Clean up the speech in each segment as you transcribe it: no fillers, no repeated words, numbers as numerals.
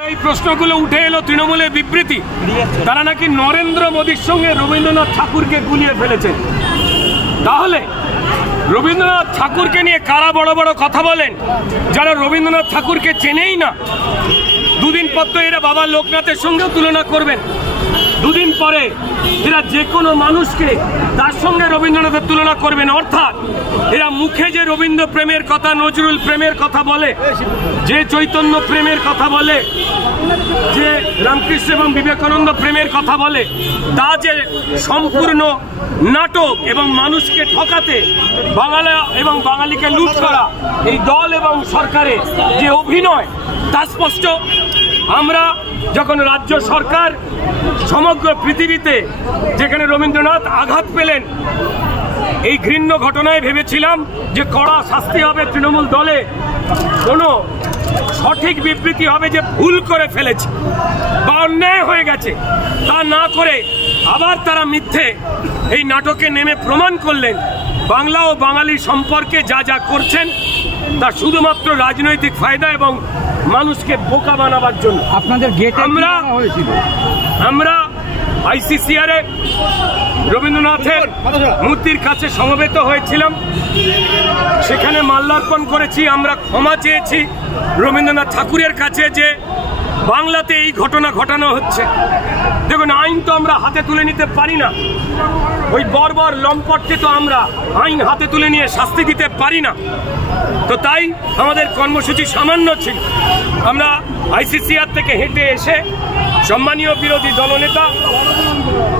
এই প্রশ্নগুলো উঠে এলো তৃণমূলের বিবৃতি, তারা নাকি নরেন্দ্র মোদীর সঙ্গে রবীন্দ্রনাথ ঠাকুরকে গুলিয়ে ফেলেছেন। তাহলে রবীন্দ্রনাথ ঠাকুরকে নিয়ে কারা বড় বড় কথা বলেন, যারা রবীন্দ্রনাথ ঠাকুরকে চেনেই না? দুদিন পর তো এরা বাবা লোকনাথের সঙ্গেও তুলনা করবেন, দুদিন পরে এরা যে কোনো মানুষকে তার সঙ্গে রবীন্দ্রনাথের তুলনা করবেন। অর্থাৎ এরা মুখে যে রবীন্দ্র প্রেমের কথা, নজরুল প্রেমের কথা বলে, যে চৈতন্য প্রেমের কথা বলে, যে রামকৃষ্ণ এবং বিবেকানন্দ প্রেমের কথা বলে, তা যে সম্পূর্ণ নাটক এবং মানুষকে ঠকাতে, বাংলা এবং বাঙালিকে লুট করা এই দল এবং সরকারের যে অভিনয়, তা স্পষ্ট। আমরা যখন রাজ্য সরকার সমগ্র পৃথিবীতে যেখানে রবীন্দ্রনাথ আঘাত পেলেন, এই ঘৃণ্য ঘটনায় ভেবেছিলাম যে কড়া শাস্তি হবে, তৃণমূল দলে কোনো সঠিক বিবৃতি হবে যে ভুল করে ফেলেছে বা অন্যায় হয়ে গেছে। তা না করে আবার তারা মিথ্যে এই নাটকে নেমে প্রমাণ করলেন বাংলা ও বাঙালি সম্পর্কে যা যা করছেন তা শুধুমাত্র রাজনৈতিক ফায়দা এবং মানুষকে বোকা বানাবার জন্য। আপনাদের গেটে আমরা আইসিসিআরে রবীন্দ্রনাথের মূর্তির কাছে সমবেত হয়েছিলাম, সেখানে মাল্যার্পণ করেছি, আমরা ক্ষমা চেয়েছি রবীন্দ্রনাথ ঠাকুরের কাছে যে বাংলাতে এই ঘটনা ঘটানো হচ্ছে। দেখুন, আইন তো আমরা হাতে তুলে নিতে পারি না, ওই বর্বর লম্পটকে তো আমরা আইন হাতে তুলে নিয়ে শাস্তি দিতে পারি না। তো তাই আমাদের কর্মসূচি সামান্য ছিল। আমরা আইসিসিআর থেকে হেঁটে এসে সম্মানীয় বিরোধী দলনেতা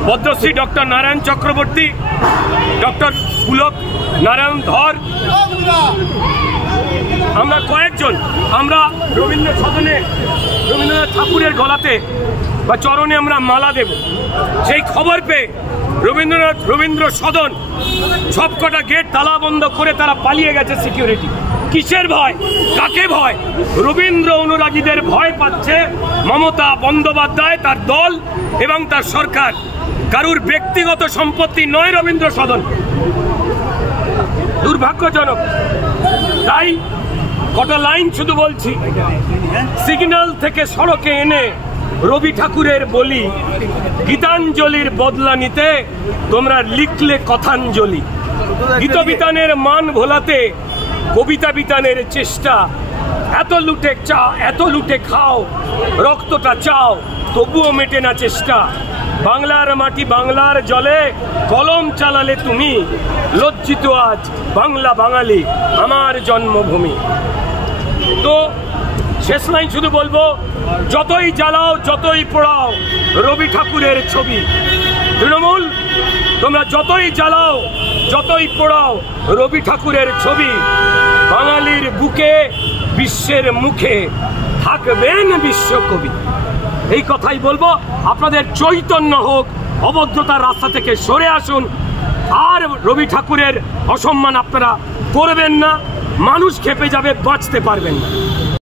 পদ্মশ্রী ডক্টর নারায়ণ চক্রবর্তী, ডক্টর পুলক নারায়ণ ধর, আমরা কয়েকজন আমরা রবীন্দ্র সদনে রবীন্দ্রনাথ ঠাকুরের গলাতে বা চরণে আমরা মালা দেব। সেই খবর পেয়ে রবীন্দ্র সদন সবকটা গেট তালা বন্ধ করে তারা পালিয়ে গেছে। সিকিউরিটি কিসের ভয়, কাকে ভয়? রবীন্দ্র অনুরাগীদের ভয় পাচ্ছে মমতা বন্দ্যোপাধ্যায়, তার দল এবং তার সরকার। কারুর ব্যক্তিগত সম্পত্তি নয় রবীন্দ্র সদন, দুর্ভাগ্যজনক। তাই কটা লাইন শুধু বলছি, সিগন্যাল থেকে সড়কে এনে রবি ঠাকুরের বলি, গীতাঞ্জলির বদলা নিতে তোমরা লিখলে কথাঞ্জলি। গীত বিতানের মান ভোলাতে কবিতা বিতানের চেষ্টা, এত লুটে খাও, রক্তটা চাও, তবুও মেটে না চেষ্টা। বাংলার মাটি বাংলার জলে কলম চালালে তুমি, লজ্জিত আজ বাংলা বাঙালি আমার জন্মভূমি। তো শেষ লাইন শুধু বলবো, যতই জ্বালাও যতই পোড়াও রবি ঠাকুরের ছবি। তৃণমূল, তোমরা যতই জ্বালাও যতই পোড়াও রবি ঠাকুরের ছবি। বাঙালির বুকে বিশ্বের মুখে থাকবেন বিশ্বকবি। এই কথাই বলবো, আপনাদের চৈতন্য হোক, অভদ্রতার রাস্তা থেকে সরে আসুন, আর রবি ঠাকুরের অসম্মান আপনারা করবেন না। মানুষ খেপে যাবে, বাঁচতে পারবেন না।